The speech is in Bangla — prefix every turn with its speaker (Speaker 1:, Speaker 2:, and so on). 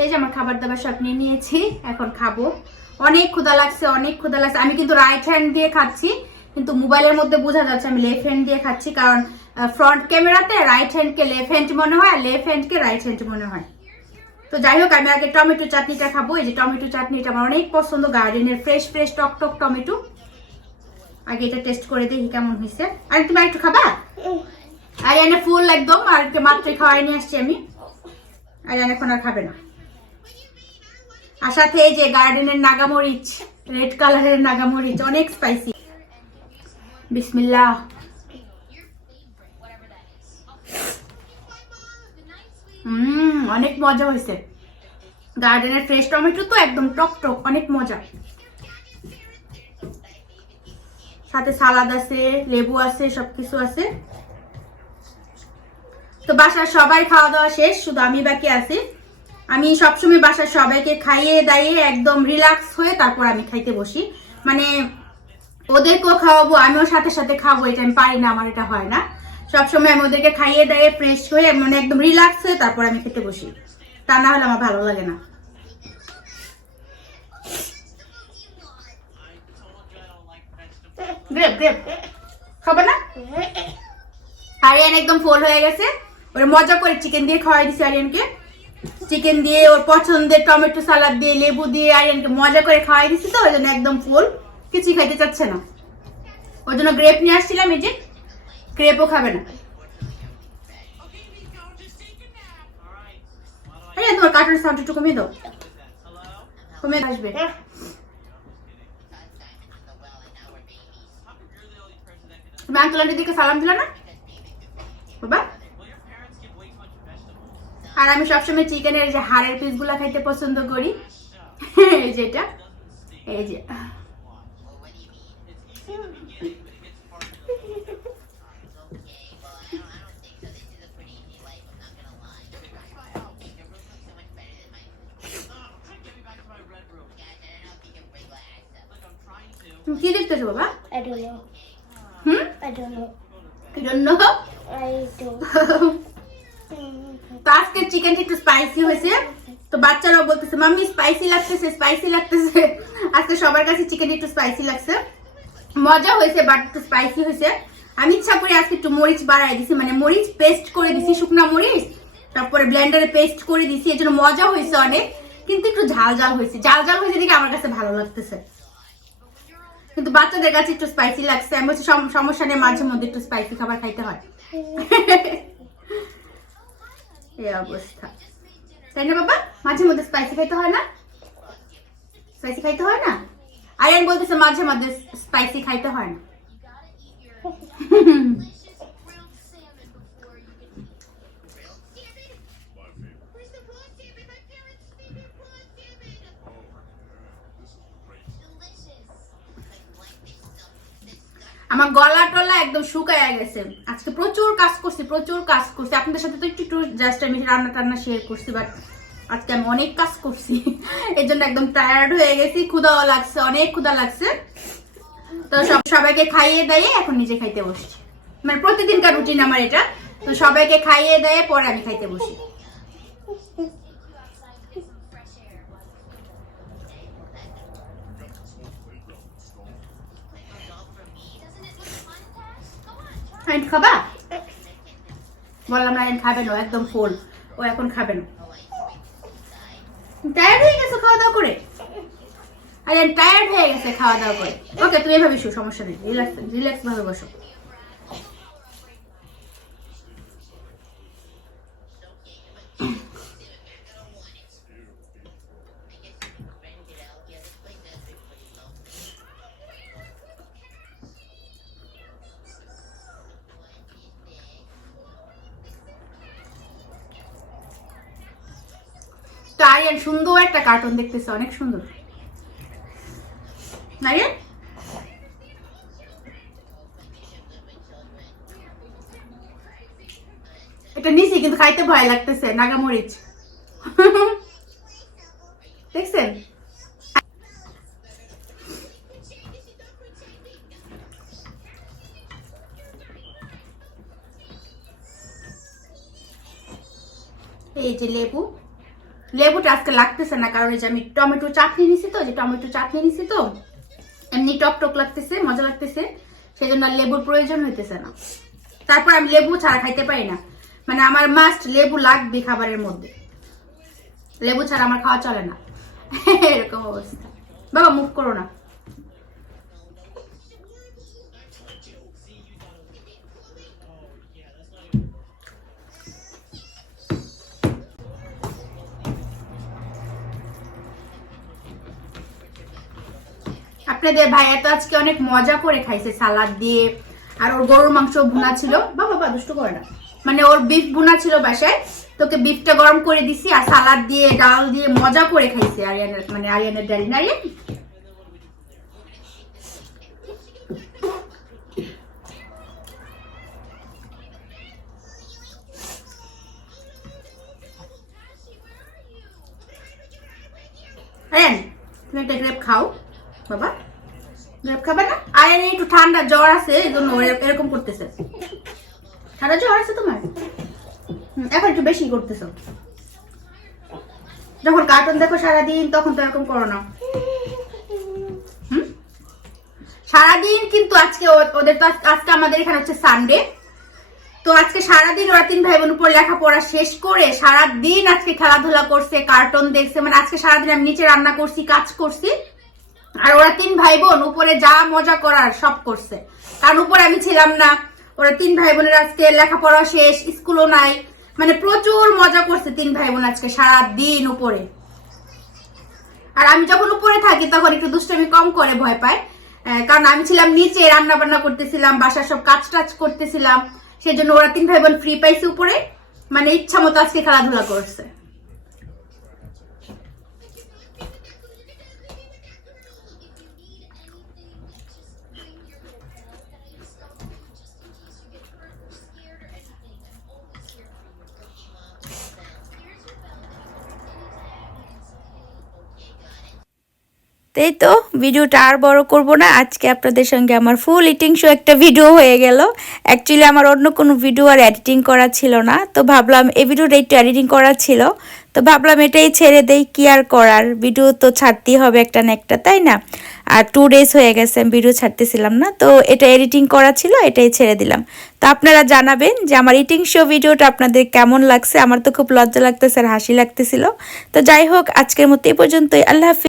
Speaker 1: এই যে আমার খাবার দাবার সব নিয়ে নিয়েছি এখন খাব। অনেক ক্ষুধা লাগছে অনেক ক্ষুধা লাগছে। আমি কিন্তু রাইট হ্যান্ড দিয়ে খাচ্ছি কিন্তু মোবাইলের মধ্যে বোঝা যাচ্ছে আমি লেফট হ্যান্ড দিয়ে খাচ্ছি কারণ ফ্রন্ট ক্যামেরাতে রাইট হ্যান্ডকে লেফট হ্যান্ড মনে হয় আর লেফট হ্যান্ডকে রাইট হ্যান্ড মনে হয়। তো যাই হোক আমি আগে টমেটো চাটনিটা খাব। এই যে টমেটো চাটনিটা আমার অনেক পছন্দ গার্ডেনের ফ্রেশ ফ্রেশ টক টক টমেটো। আগে এটা টেস্ট করে দেখি কেমন হয়েছে। আর তুমি একটু খাবা? আর এনে ফুল একদম আর মাত্রই খাওয়াই নিয়ে আসছি আমি। আর এখন আর খাবে না। আর সাথে এই যে গার্ডেনের নাগামরিচ, রেড কালারের নাগামরিচ, অনেক স্পাইসি বিসমিল্লাহ। হুম অনেক মজা হয়েছে। গার্ডেনের ফ্রেশ টমেটো তো একদম টক টক, অনেক মজা। সাথে সালাদ আছে, লেবু আছে, সবকিছু আছে। তো বাসার সবাই খাওয়া দাওয়া শেষ, শুধু আমি বাকি আছি। আমি সবসময় বাসার সবাইকে খাইয়ে দাইয়ে একদম রিল্যাক্স হয়ে তারপর আমি খাইতে বসি। মানে ওদেরকেও খাওয়াবো আমিও সাথে সাথে খাব এটা আমি পারি না আমার এটা হয় না। সবসময় আমি ওদেরকে খাইয়ে দাইয়ে ফ্রেশ হয়ে মানে একদম রিল্যাক্স হয়ে তারপর আমি খেতে বসি। তা না হলে আমার ভালো লাগে না। গ্রেপ গ্রেপ খাবে না? আরিয়ান একদম ফোল হয়ে গেছে। ওরা মজা করে চিকেন দিয়ে খাওয়াই দিছি আরিয়ানকে চিকেন দিয়ে, ওর পছন্দের টমেটো সালাদ দিয়ে, লেবু দিয়ে আরিয়ানকে মজা করে খাওয়াই দিছি তো, ওই জন্য একদম ফুল কিছুই খাইতে চাচ্ছে না। ওই জন্য গ্রেপ নিয়ে আসছিলাম, এই যে গ্রেপও খাবে না। কার্টুন সাউন্ড একটু কমিয়ে দাও। কমিয়ে আসবে। দিকে সালাম দিলে না? বাবা। আর আমি সবসময় চিকেনের যে হাড়ের পিসগুলা খাইতে পছন্দ করি এই যে এই যে কি দেখতেছো বাবা
Speaker 2: I don't know.
Speaker 1: Hmm
Speaker 2: I don't know.
Speaker 1: জন্য
Speaker 2: I don't.
Speaker 1: তো স্পাইসি হয়েছে। তো বাচ্চারাও বলতেছে, মাম্মি স্পাইসি লাগতেছে স্পাইসি লাগতেছে। আজকে সবার কাছে একটু স্পাইসি লাগছে। মজা হয়েছে বাট একটু স্পাইসি হয়েছে। আমি ইচ্ছা করে আজকে একটু মরিচ বাড়াই দিছি মানে মরিচ পেস্ট করে দিছি, শুকনা মরিচ, তারপরে ব্লেন্ডারে পেস্ট করে দিছি, এর জন্য মজা হয়েছে অনেক, কিন্তু একটু ঝাল ঝাল হয়েছে। ঝাল ঝাল হয়েছে দেখে আমার কাছে ভালো লাগতেছে। কিন্তু বাচ্চাদের কাছে একটু স্পাইসি লাগছে, আমি হচ্ছে সমস্যা নেই, মাঝে মধ্যে একটু স্পাইসি খাবার খাইতে হয়। এই অবস্থা। তাই না বাবা? মাঝে মধ্যে স্পাইসি খাইতে হয় না? স্পাইসি খাইতে হয় না? আয়ান বলতেছে মাঝে মধ্যে স্পাইসি খাইতে হয় না। আমার গলা টলা একদম শুকায় গেছে। আজকে প্রচুর কাজ করছি, প্রচুর কাজ করছি। আপনাদের সাথে তো একটু একটু জাস্ট আমি রান্না টান্না শেয়ার করছি বাট আজকে আমি অনেক কাজ করছি। এর জন্য একদম টায়ার্ড হয়ে গেছি ক্ষুদাও লাগছে, অনেক ক্ষুদা লাগছে। তো সব, সবাইকে খাইয়ে দিয়ে এখন নিজে খাইতে বসছি। মানে প্রতিদিনকার রুটিন আমার এটা। তো সবাইকে খাইয়ে দিয়ে পরে আমি খাইতে বসি। আইন খাবা? বললাম না আইন খাবে না একদম ফুল ও এখন খাবে না। টায়ার্ড হয়ে গেছে খাওয়া দাওয়া করে? আইন টায়ার্ড হয়ে গেছে খাওয়া দাওয়া করে। ওকে তুই এভাবে শো সমস্যা নেই। রিল্যাক্স রিল্যাক্স ভাবে বসো। আরিয়ান সুন্দর একটা কার্টুন দেখতেছে, অনেক সুন্দর। এটা নিছি, কিন্তু খাইতে ভয় লাগতেছে, নাগামরিচ। দেখছেন? এই যে লেবু। লেবুটা আজকে লাগতেছে না, কারণ এই যে আমি টমেটো চাটনি নিছি তো, যে টমেটো চাটনি নিছি তো, এমনি টক টক লাগতেছে, মজা লাগতেছে সেই জন্য লেবুর প্রয়োজন হইতেছে না। তারপর আমি লেবু ছাড়া খাইতে পারি না। মানে আমার মাস্ট লেবু লাগবে খাবারের মধ্যে। লেবু ছাড়া আমার খাওয়া চলে না। এরকম অবস্থা। বাবা মুখ করো না। আপনাদের ভাইয়া তো আজকে অনেক মজা করে খাইছে, সালাদ দিয়ে। আর ওর গরুর মাংস ভুনা ছিল। বা বাবা, দুষ্ট করে না। মানে ওর বিফ ভুনা ছিল বাসায়। তোকে বিফটা গরম করে দিছি আর সালাদ দিয়ে, ডাল দিয়ে মজা করে খাইছে আরিয়ানের মানে আরিয়ানের ডালি না আরিয়ান আরিয়ান তুমি একটা গ্রেপ খাও বাবা খাবে না? একটু ঠান্ডা জ্বর আছে এই জন্য এরকম করতেছে। ঠান্ডা জ্বর আছে তোমার? এখন একটু বেশি যখন কার্টুন দেখো সারাদিন, তখন তো এরকম করো না। সারাদিন কিন্তু আজকে ওদের তো আজকে আমাদের এখানে হচ্ছে সানডে তো আজকে সারাদিন ওরা তিন ভাই বোন উপর লেখাপড়া শেষ করে সারাদিন আজকে খেলাধুলা করছে কার্টুন দেখছে। মানে আজকে সারাদিন আমি নিচে রান্না করছি, কাজ করছি। আর ওরা তিন ভাই বোন উপরে যা মজা করার সব করছে। কারণ উপরে আমি ছিলাম না, ওরা তিন ভাই বোনের আজকে লেখাপড়া শেষ, স্কুলও নাই। মানে প্রচুর মজা করছে তিন ভাই বোন আজকে সারা দিন উপরে। আর আমি যখন উপরে থাকি, তখন একটু দুষ্টমি কম করে ভয় পায়। কারণ আমি ছিলাম নিচে রান্না বান্না করতেছিলাম, বাসার সব কাজ টাজ করতেছিলাম। সেজন্য ওরা তিন ভাই বোন ফ্রি পাইছে উপরে। মানে ইচ্ছা মতো আজকে খেলাধুলা করছে।
Speaker 2: তাই তো ভিডিওটা আর বড় করব না। আজকে আপনাদের সঙ্গে আমার ফুল ইটিং শো একটা ভিডিও হয়ে গেল। অ্যাকচুয়ালি আমার অন্য কোনো ভিডিও আর এডিটিং করা ছিল না। তো ভাবলাম এই ভিডিওটা একটু এডিটিং করা ছিল। তো ভাবলাম এটাই ছেড়ে দেই, কি আর করার? ভিডিও তো ছাড়তেই হবে একটা না একটা, তাই না? আর টু ডেজ হয়ে গেছে, আমি ভিডিও ছাড়তেছিলাম না। তো এটা এডিটিং করা ছিল, এটাই ছেড়ে দিলাম। তো আপনারা জানাবেন যে আমার ইটিং শো ভিডিওটা আপনাদের কেমন লাগছে। আমার তো খুব লজ্জা লাগতেছে আর হাসি লাগতেছিল। তো যাই হোক, আজকের মতো এই পর্যন্তই। আল্লাহ হাফিজ।